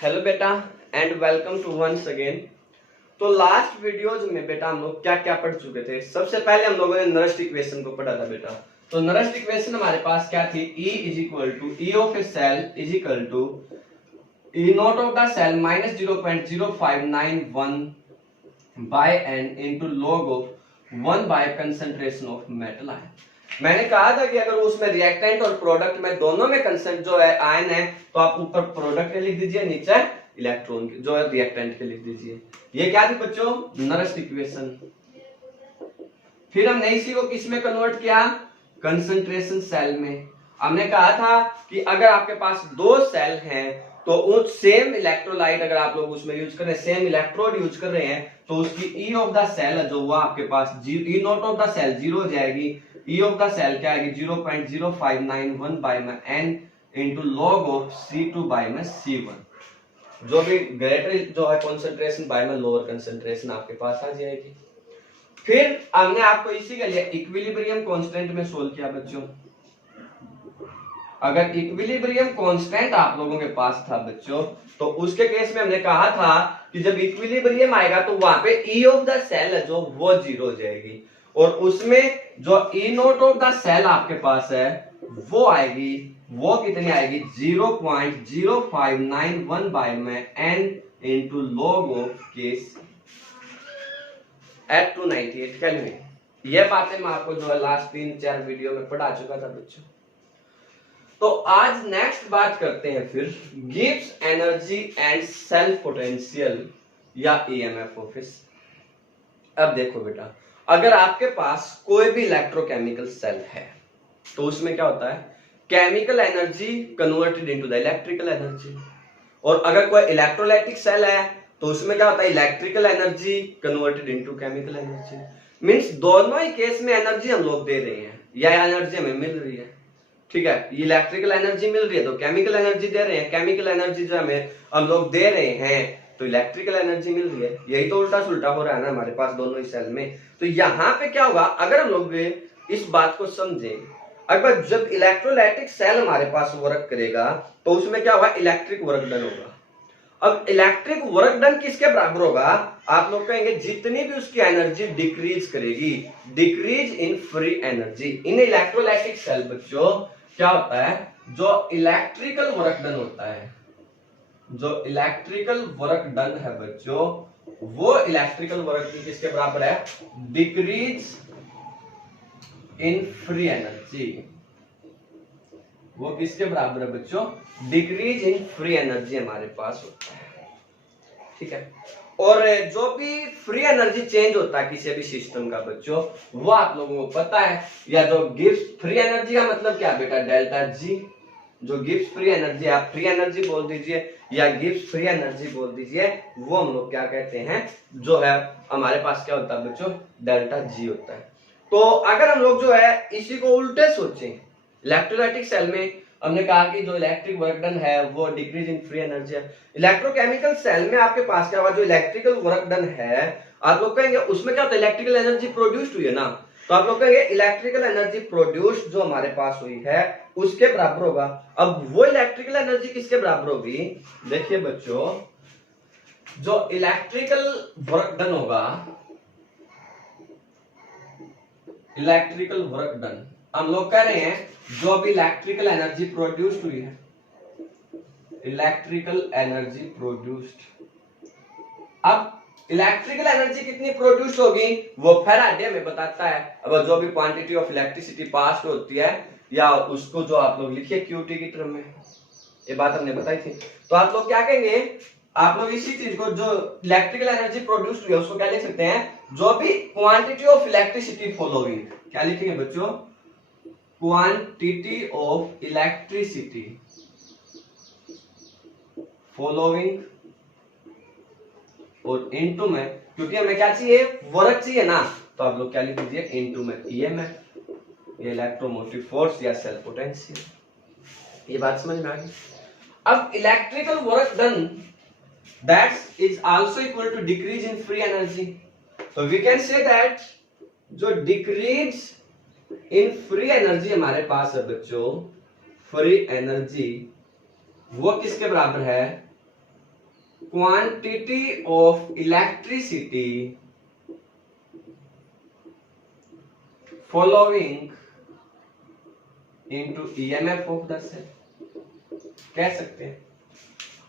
Hello बेटा and welcome to once again. तो last videos में बेटा हम लोग क्या क्या पढ़ चुके थे। सबसे पहले हम लोगों ने नरस्ट इक्वेशन को पढ़ा था बेटा। तो नरस्ट इक्वेशन हमारे पास क्या थी, E is equal to E of a cell is equal to E naught of the cell minus 0.0591 by N into log of 1 by concentration of metal ion. मैंने कहा था कि अगर उसमें रिएक्टेंट और प्रोडक्ट में दोनों में कंसेंट जो है आयन है, तो आप ऊपर प्रोडक्ट के लिख दीजिए, नीचे इलेक्ट्रॉन जो है रिएक्टेंट के लिख दीजिए। ये क्या थी बच्चों, नरस्ट इक्वेशन। फिर हमने इसी को किस में कन्वर्ट किया, कंसंट्रेशन सेल में। हमने कहा था कि अगर आपके पास दो सेल हैं तो उस सेम इलेक्ट्रोलाइट अगर आप लोग उसमें यूज कर रहे हैं, सेम इलेक्ट्रोड यूज कर रहे हैं, तो उसकी ई ऑफ द सेल जो हुआ आपके पास E naught of the cell zero हो जाएगी। ई ऑफ द सेल क्या आएगी 0.0591 बाय में N into log of C2 by में C1। जो भी ग्रेटर जो है कॉन्सेंट्रेशन बाय में लोअर कंसेंट्रेशन आपके पास आ जाएगी। फिर हमने आपको इसी के लिए इक्विलिब्रियम कांस्टेंट में सोल्व किया बच्चों। अगर इक्विलिब्रियम कांस्टेंट आप लोगों के पास था बच्चों, तो उसके केस में हमने कहा था कि जब इक्विलिब्रियम आएगा तो वहां पे ई ऑफ द सेल जो वो जीरो हो जाएगी, और उसमें जो ई नोट ऑफ द सेल आपके पास है वो आएगी, वो कितनी आएगी 0.0591 बाय में N into log of case at 298 kelvin. ये बातें मैं आपको जो है लास्ट 3-4 वीडियो में पढ़ा चुका था बच्चों। तो आज नेक्स्ट बात करते हैं फिर Gibbs energy and self potential या ईएमएफ ऑफिस। अब देखो बेटा, अगर आपके पास कोई भी इलेक्ट्रोकेमिकल सेल है तो उसमें क्या होता है, chemical energy converted into the electrical energy. और अगर कोई इलेक्ट्रोलाइटिक सेल है तो उसमें क्या होता है, electrical energy converted into chemical energy. Means दोनों ही केस में एनर्जी हम लोग दे रहे हैं या एनर्जी हमें मिल रही है। ठीक है, ये इलेक्ट्रिकल एनर्जी मिल रही है तो केमिकल एनर्जी दे रहे हैं, केमिकल एनर्जी जो हमें हम लोग दे रहे हैं तो इलेक्ट्रिकल एनर्जी मिल रही है। यही तो उल्टा सुल्टा हो रहा है ना हमारे पास दोनों ही सेल में। तो यहाँ पे क्या होगा, अगर हम लोग इस बात को समझें, अगर जब इलेक्ट्रोलाइटिक सेल हमारे पास वर्क करेगा तो उसमें क्या होगा, इलेक्ट्रिक वर्क डन होगा। अब इलेक्ट्रिक वर्क डन किसके बराबर होगा, आप लोग कहेंगे जितनी भी उसकी एनर्जी डिक्रीज करेगी, decrease in free energy in electrolytic cell. बच्चों क्या होता है, जो इलेक्ट्रिकल वर्क डन होता है, जो इलेक्ट्रिकल वर्क डन है बच्चों, वो इलेक्ट्रिकल वर्क किसके बराबर है, डिक्रीज इन फ्री एनर्जी। वो किसके बराबर है बच्चों, डिक्रीज इन फ्री एनर्जी हमारे पास होता है। ठीक है, और जो भी फ्री एनर्जी चेंज होता है किसी भी सिस्टम का बच्चों, वो आप लोगों को पता है, या जो गिव्स फ्री एनर्जी का मतलब क्या बेटा, डेल्टा जी। जो गिव्स फ्री एनर्जी, आप फ्री एनर्जी बोल दीजिए या गिव्स फ्री एनर्जी बोल दीजिए, वो हम लोग क्या कहते हैं, जो है हमारे पास क्या होता है बच्चों, डेल्टा जी होता है। तो अगर हम लोग जो है इसी को उल्टे सोचें, इलेक्ट्रोलाइटिक सेल में हमने कहा कि जो इलेक्ट्रिक वर्क डन है वो डिक्रीज इन फ्री एनर्जी है। इलेक्ट्रोकेमिकल सेल में आपके पास क्या हुआ, जो इलेक्ट्रिकल वर्क डन है, आप लोग कहेंगे उसमें क्या होता है, इलेक्ट्रिकल एनर्जी प्रोड्यूस्ड हुई है ना, तो आप लोग कहेंगे इलेक्ट्रिकल एनर्जी प्रोड्यूस्ड जो हमारे पास हुई है उसके बराबर होगा। अब वो इलेक्ट्रिकल एनर्जी किसके बराबर होगी, देखिए बच्चों, जो इलेक्ट्रिकल वर्क डन होगा, इलेक्ट्रिकल वर्क डन हम लोग कह रहे हैं जो भी इलेक्ट्रिकल एनर्जी प्रोड्यूस्ड हुई है, इलेक्ट्रिकल एनर्जी प्रोड्यूस्ड। अब इलेक्ट्रिकल एनर्जी कितनी प्रोड्यूस होगी वो फैराडे में बताता है। अब जो भी क्वांटिटी ऑफ इलेक्ट्रिसिटी पास होती है, या उसको जो आप लोग लिखिए क्यूटी की टर्म में, ये बात हमने बताई थी। तो आप लोग क्या कहेंगे, आप लोग इसी चीज को जो इलेक्ट्रिकल एनर्जी प्रोड्यूस हुई है उसको क्या लिख सकते हैं, जो भी क्वांटिटी ऑफ इलेक्ट्रिसिटी फॉलोइंग, क्या लिखेंगे बच्चों, क्वांटिटी ऑफ इलेक्ट्रिसिटी फॉलोइंग, और इनटू में, क्योंकि हमें क्या चाहिए, वर्क चाहिए ना, तो आप लोग क्या लिख दीजिए, इनटू में ईएमएफ, ये इलेक्ट्रोमोटिव फोर्स या सेल्फ पोटेंशियल। ये बात समझ में आ गई। अब electrical work done that is also equal to decrease in free energy. तो वी कैन से दैट जो डिक्रीज इन फ्री एनर्जी हमारे पास है बच्चों, फ्री एनर्जी वो किसके बराबर है, quantity of electricity following into EMF of the cell, कह सकते हैं।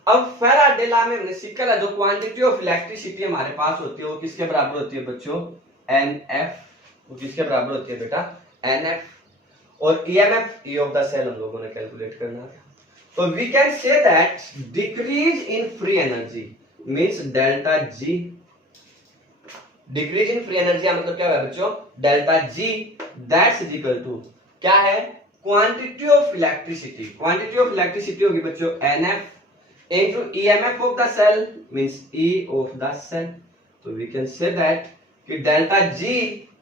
अब फेराडे लॉ में हमने सीखा है जो क्वांटिटी ऑफ इलेक्ट्रिसिटी हमारे पास होती है वो किसके बराबर होती है बच्चों, NF। वो किसके बराबर होती है बेटा, NF। और EMF, E of the cell हम लोगों ने कैलकुलेट करना है। तो we can say that decrease in free energy means delta G। Decrease in free energy मतलब क्या है बच्चों, delta G that's is equal to क्या है, quantity of electricity. Quantity of electricity होगी बच्चों NF into EMF of the cell means E of the cell. So we can say that कि delta G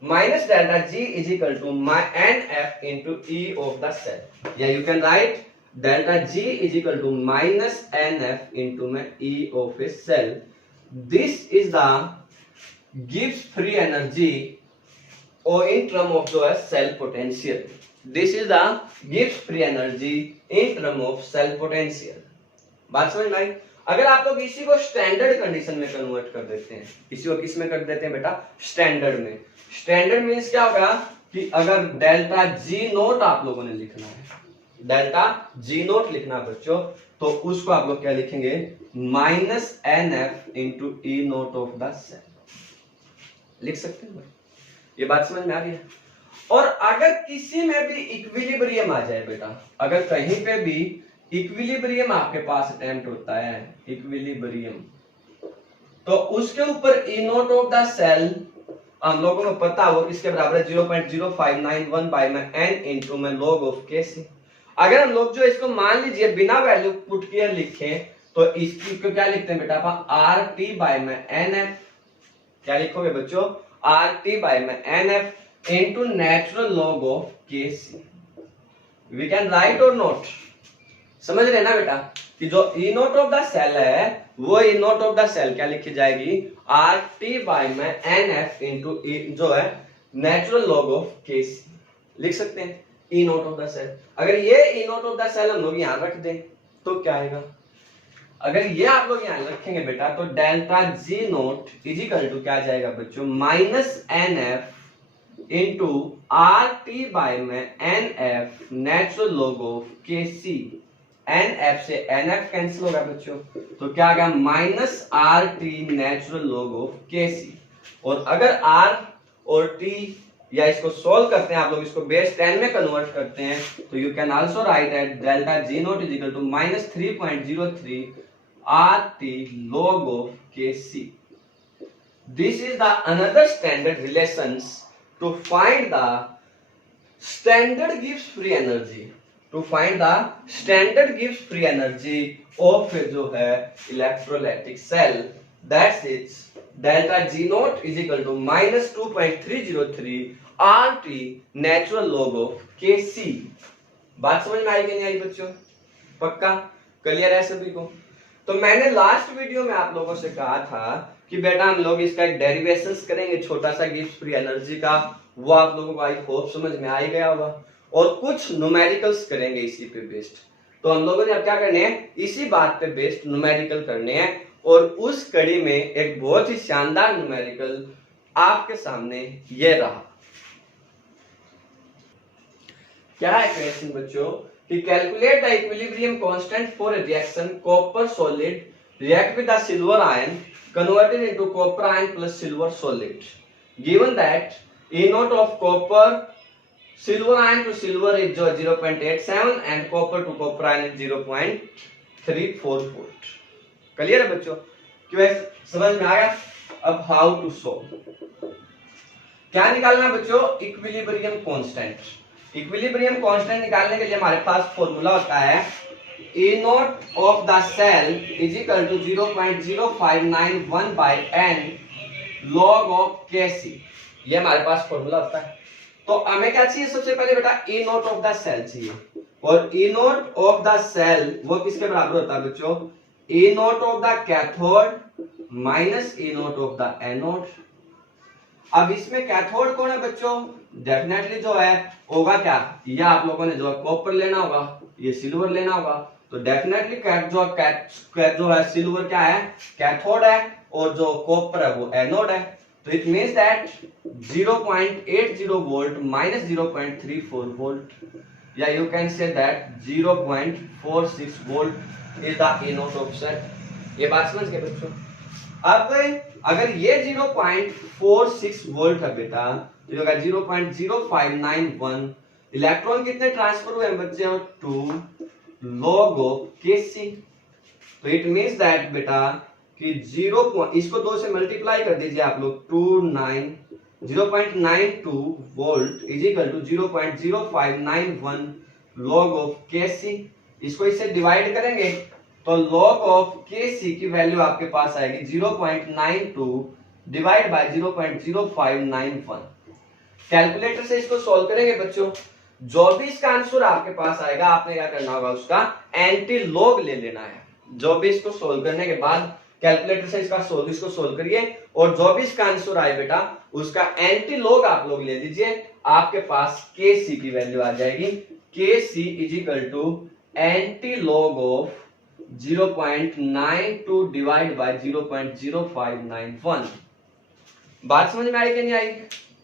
minus delta G is equal to my NF into E of the cell. Yeah, you can write delta G is equal to minus NF into my E of a cell. This is the Gibbs free energy or in term of the cell potential. This is the Gibbs free energy in term of cell potential. बात समझ में आई। अगर आप लोग इसी को standard condition में convert कर देते हैं, इसी को किस में कर देते हैं बेटा, स्टैंडर्ड में। स्टैंडर्ड मींस क्या होगा कि अगर डेल्टा G नोट आप लोगों ने लिखना है, डेल्टा G नोट लिखना बच्चों, तो उसको आप लोग क्या लिखेंगे, minus NF into E note of the cell लिख सकते हैं। ये बात समझ में आ रही है। और अगर किसी में भी इक्विलिब्रियम आ जाए बेटा, अगर कहीं पे भी इक्विलिब्रियम आपके पास अटेम्प्ट होता है, इक्विलिब्रियम, तो उसके ऊपर E note of the cell हम लोगों को पता हो किसके बराबर है, 0.0591 बाय में n इंटू में log ऑफ Kc। अगर हम लोग जो इसको मान लीजिए बिना वैल्यू पुट किए लिखें तो इसकी को क्या लिखते हैं बेटा, RT बाय में NF। क्या लिखोगे बच्चों, RT बाय में NF into natural log of Kc। We can write और नोट, समझ रहे ना बेटा, कि जो E note of the cell है वो E note of the cell क्या लिखी जाएगी, RT बाय में NF इंटू जो है नेचुरल लॉग ऑफ Kc लिख सकते हैं, E note of the cell. अगर ये E note of the cell हम लोग यहाँ रख दें तो क्या आएगा, अगर ये आप लोग यहाँ रखेंगे बेटा तो delta G naught is equal to क्या जाएगा बच्चों, minus NF into RT by में NF natural log of Kc। NF से NF कैंसिल होगा बच्चों, तो क्या आ गया, minus RT natural log of Kc। और अगर R और T या इसको सॉल्व करते हैं आप लोग, इसको बेस 10 में कन्वर्ट करते हैं, तो you can also write that delta G naught is equal to minus 3.03 RT log of Kc। This is the another standard relations to find the standard Gibbs free energy, to find the standard Gibbs free energy of जो है electrolytic cell, that is delta G naught is equal to minus 2.303 RT natural log of Kc। बात समझ में आई कि नहीं आई बच्चों, पक्का clear है सभी को। तो मैंने लास्ट वीडियो में आप लोगों से कहा था कि बेटा हम लोग इसका एक डेरिवेशंस करेंगे छोटा सा गिब्स फ्री एनर्जी का, वो आप लोगों को आई होप समझ में आ ही गया होगा, और कुछ न्यूमेरिकल्स करेंगे इसी पे बेस्ड। तो हम लोगों ने अब क्या करने हैं, इसी बात पे बेस्ड न्यूमेरिकल करने हैं, और उस कड़ी में एक बहुत ही शानदार न्यूमेरिकल आपके सामने ये रहा। क्या है क्वेश्चन बच्चों, कि calculate the equilibrium constant for a reaction copper solid react with the silver ion converted into copper ion plus silver solid, given that E note of copper silver ion to silver is 0.87 and copper to copper ion is 0.344। Clear है बच्चों, question समझ में आ गया। अब how to solve, क्या निकालना है बच्चों, इक्विलिब्रियम कांस्टेंट। इक्विलिब्रियम कांस्टेंट निकालने के लिए हमारे पास फॉर्मूला होता है E note of the cell is equal to 0.0591 by n log of Kc, ये हमारे पास फॉर्मूला होता है। तो हमें क्या चाहिए, सबसे पहले बेटा E note of the cell चाहिए, और E note of the cell वो किसके बराबर होता है बच्चों, E note of the cathode minus E note of the anode. अब इसमें कैथोड कौन है बच्चों, डेफिनेटली जो है होगा क्या, ये आप लोगों ने जो है कॉपर लेना होगा, ये सिल्वर लेना होगा, तो डेफिनेटली जो है सिल्वर क्या है, कैथोड है, और जो कॉपर है वो एनोड है। तो it means that 0.80 volt minus 0.34 volt, या you can say that 0.46 volt is the anode of cell. ये बात समझ गए बच्चों? अब अगर ये 0.46 वोल्ट है बेटा, तो होगा 0.0591। इलेक्ट्रॉन कितने ट्रांसफर हुए हैं बच्चे? 2 log ऑफ Kc। तो इट मींस दैट बेटा कि इसको 2 से मल्टीप्लाई कर दीजिए आप लोग, 0.92 volt is equal to 0.0591 log of Kc। इसको इससे डिवाइड करेंगे तो log ऑफ Kc की वैल्यू आपके पास आएगी 0.92 डिवाइड बाय 0.0591। कैलकुलेटर से इसको सॉल्व करेंगे बच्चों, जो भी इसका आंसर आपके पास आएगा आपने क्या करना होगा, उसका एंटी लॉग ले लेना है। जो भी इसको सोल्व करने के बाद कैलकुलेटर से इसको सोल्व करिए, और जो भी इसका आंसर आए बेटा उसका एंटी लॉग आप लोग ले लीजिए, आपके पास Kc की वैल्यू आ जाएगी। Kc is equal to antilog of 0.92 divide by 0.0591। बात समझ में आई कि नहीं आई?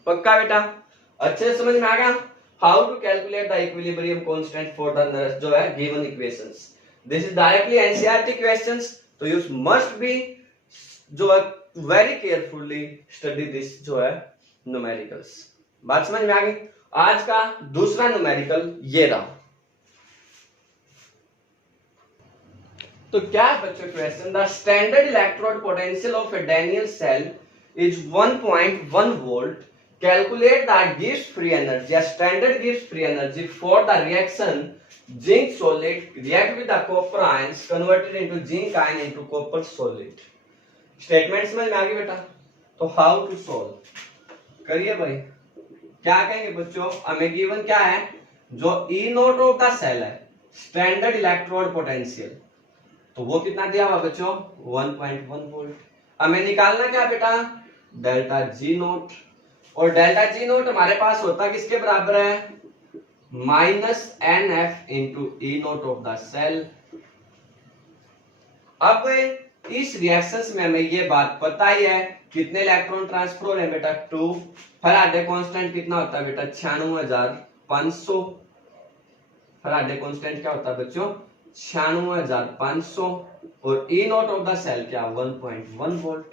पक्का बेटा? अच्छे से समझ में आ गया? How to calculate the equilibrium constant for the जो है given equations. This is directly NCERT questions, तो यू मस्ट बी जो है वेरी केयरफुली स्टडी दिस जो है न्यूमेरिकल्स। बात समझ में आ गई? आज का दूसरा न्यूमेरिकल ये रहा। तो क्या है बच्चों question? The standard electrode potential of A Daniell cell is 1.1 volt. Calculate the Gibbs free energy, a standard Gibbs free energy for the reaction zinc solid react with the copper ions converted into zinc ion into copper solid. Statement समझ में आ गई बेटा? तो how to solve करिए भाई। क्या कहेंगे बच्चों? हमें गिवन क्या है? जो E note of the cell है, स्टैंडर्ड इलेक्ट्रोड पोटेंशियल, तो वो कितना दिया हुआ बच्चों? 1.1 वोल्ट। हमें निकालना क्या बेटा? डेल्टा जी नोट, और डेल्टा जी नोट हमारे पास होता किसके बराबर है? Minus NF into E note of the cell. अब इस रिएक्शंस में हमें ये बात पता ही है कितने इलेक्ट्रॉन ट्रांसफर हो रहे हैं बेटा? 2। फैराडे कांस्टेंट कितना होता है बेटा? 96,500। फैराडे कांस्टेंट क्या होता है बच्चों? 96,500। और ई नोट ऑफ द सेल क्या? 1.1 वोल्ट।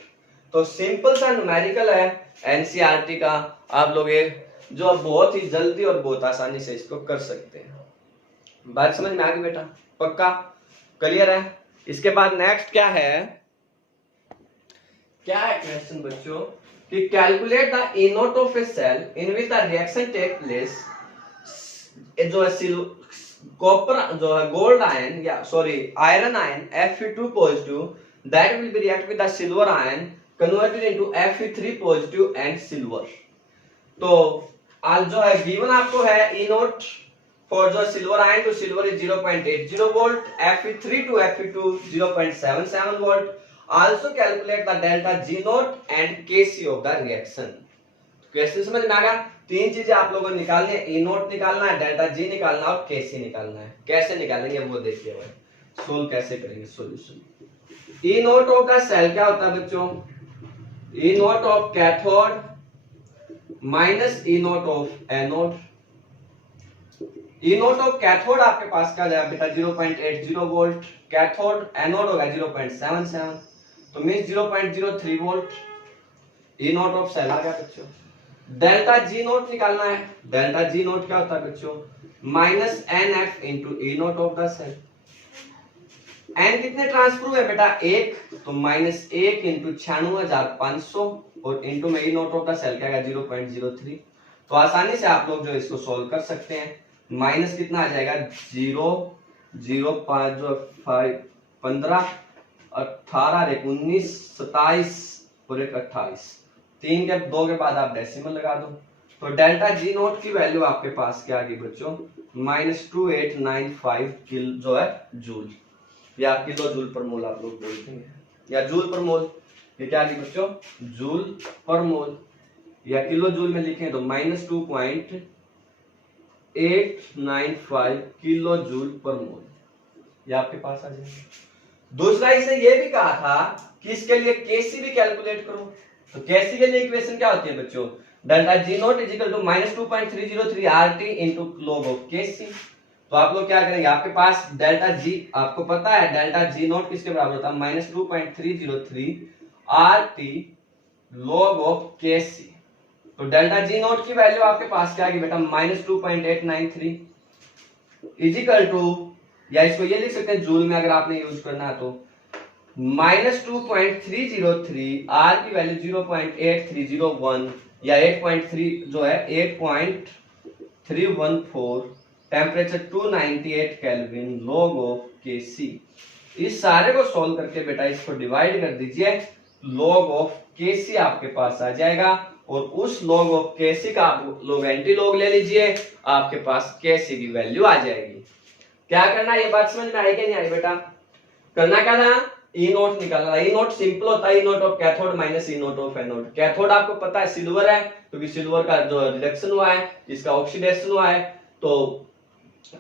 तो सिंपल सा न्यूमेरिकल है एनसीईआरटी का, आप लोग ये जो बहुत ही जल्दी और बहुत आसानी से इसको कर सकते हैं। बात समझ में आ गई बेटा? पक्का क्लियर है? इसके बाद नेक्स्ट क्या है? क्या है क्वेश्चन बच्चों कि calculate the E note of a cell in which the reaction take place. जो है कॉपर जो है गोल्ड आयन या sorry iron ion Fe2 positive that will be react with the silver ion converted into Fe3 positive and silver। तो आज जो है given आपको है E नोट फॉर जो silver ion to silver is 0.80 volt, Fe3 to Fe2 0.77 volt. Also calculate the delta G note and Kc of the reaction. Question समझ में आ गया? 3 चीजें आप लोगों को निकालनी है, E नोट निकालना है, डेल्टा G निकालना है और Kc निकालना है। कैसे निकालेंगे वो देखिए भाई, सोल्व कैसे करेंगे solution. E note of the cell क्या होता है बच्चों? E note of cathode minus E note of anode. E note of cathode आपके पास क्या जाएगा बेटा? 0.80 वोल्ट। कैथोड एनोड होगा 0.77, तो means 0.03 volt. E note of cell आ गया बच्चों। डेल्टा G नोट निकालना है। डेल्टा G नोट क्या होता है बच्चों? Minus NF into E note of the cell. N कितने ट्रांसफर हुए बेटा? 1, तो माइनस 1 इंटू 96,500 और इंटू में ई नोट ऑफ द सेल क्या है? 0.03। तो आसानी से आप लोग जो इसको सोल्व कर सकते हैं। माइनस कितना आ जाएगा? 0.05 जो 15 18 एक 19 27 और एक 28, 3 के 2 के बाद आप डेसिमल लगा दो। तो डेल्टा जी नोट की वैल्यू आपके पास क्या आ गई बच्चों? -2895 किलो जो है जूल, या किलो जूल पर मोल आप लोग बोलते हैं, या जूल पर मोल। ये क्या लिखे बच्चों? जूल पर मोल, या किलो जूल में लिखें तो -2.895 किलो जूल पर मोल। ये आपके पास आ जाएगा। दूसरा इसने ये भी कहा था कि इसके लिए केसी भी कैलकुलेट करो। तो केसी के लिए इक्वेशन क्या होती है बच्चों, delta G naught is equal to -2.303 RT into log of KC. तो आप लोग क्या करेंगे, आपके पास डेल्टा जी आपको पता है डेल्टा जी नॉट किसके बराबर होता है, -2.303 RT log ऑफ केसी। तो डेल्टा जी नॉट की वैल्यू आपके पास क्या आएगी बेटा, -2.893 इजिकल टू, या इसको ये लिख सकते हैं जूल में अगर आपने यूज करना है तो, -2.303 R की वैल्यू 0.8301 या 8.3 जो है 8.314, टेम्परेचर 298 केल्विन, log ऑफ केसी। इस सारे को सॉल्व करके बेटा इसको डिवाइड कर दीजिए, log ऑफ केसी आपके पास आ जाएगा, और उस log ऑफ केसी का आप लोग एंटी लॉग ले लीजिए, आपके पास केसी की वैल्यू आ जाएगी। क्या करना, ये बात समझ में आई कि नहीं आई बेटा? करना क्या था, ई नोट निकालना। ई नोट सिंपल होता है, E note of cathode minus E note of anode. Cathode आपको पता है सिल्वर है, क्योंकि सिल्वर का जो रिडक्शन हुआ है, इसका ऑक्सीडेशन हुआ है, तो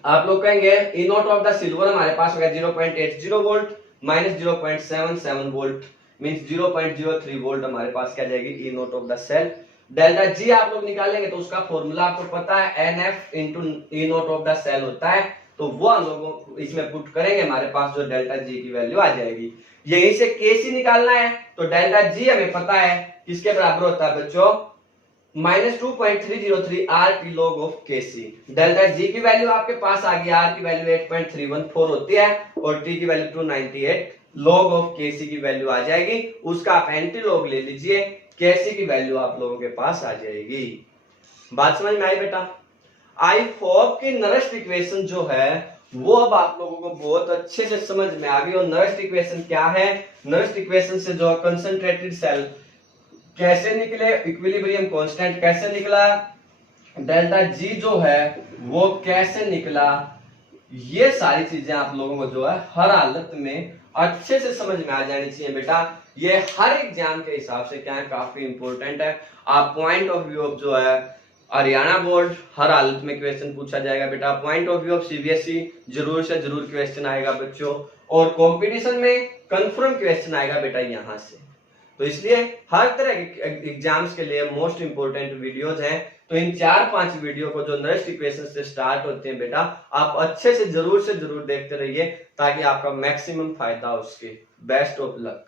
आप लोग कहेंगे E note of the silver हमारे पास हो गया 0.80 volt minus 0.77 volt, means 0.03 volt हमारे पास क्या जाएगी, E note of the cell. Delta G आप लोग निकालेंगे तो उसका फॉर्मूला आपको पता है, NF into E note of the cell होता है, तो वो हम लोगों इसमें पुट करेंगे, हमारे पास जो डेल्टा जी की वैल्यू आ जाएगी। यहीं से केसी निकालना है, तो डेल्टा जी हमें पता है किसके बराबर होता है बच्चों, -2.303 RT log of KC. Delta G की वैल्यू आपके पास आ गई, R की वैल्यू 8.314 होती है और T की वैल्यू 298, log ऑफ केसी की वैल्यू आ जाएगी, उसका आप एंटी लॉग ले लीजिए, केसी की वैल्यू आप लोगों के पास आ जाएगी। बात समझ में आई बेटा? आई होप कि नरेस्ट इक्वेशन जो है वो अब आप लोगों को बहुत अच्छे से समझ में आ गई। और नरेस्ट इक्वेशन क्या है, नरेस्ट इक्वेशन से जो कंसंट्रेटेड सेल कैसे निकले, इक्विलिब्रियम कांस्टेंट कैसे निकला, डेल्टा जी जो है वो कैसे निकला, ये सारी चीजें आप लोगों को जो है हर हालत में अच्छे से समझ में आ जानी चाहिए बेटा। ये हर एग्जाम के हिसाब से क्या है, काफी इंपॉर्टेंट है। आप पॉइंट ऑफ व्यू ऑफ जो है हरियाणा बोर्ड, हर हालत में क्वेश्चन पूछा जाएगा बेटा। Point of view of CBSE जरूर से जरूर क्वेश्चन आएगा बच्चों, और कंपटीशन में कंफर्म क्वेश्चन आएगा बेटा यहाँ से। तो इसलिए हर तरह के एग्जाम्स के लिए मोस्ट इंपोर्टेंट वीडियोज हैं, तो इन 4-5 वीडियो को जो नरेस्ट इक्वेशन से स्टार्ट होते हैं बेटा, आप अच्छे से जरूर देखते रहिए, ताकि आपका मैक्सिमम फायदा हो उसके। Best of luck.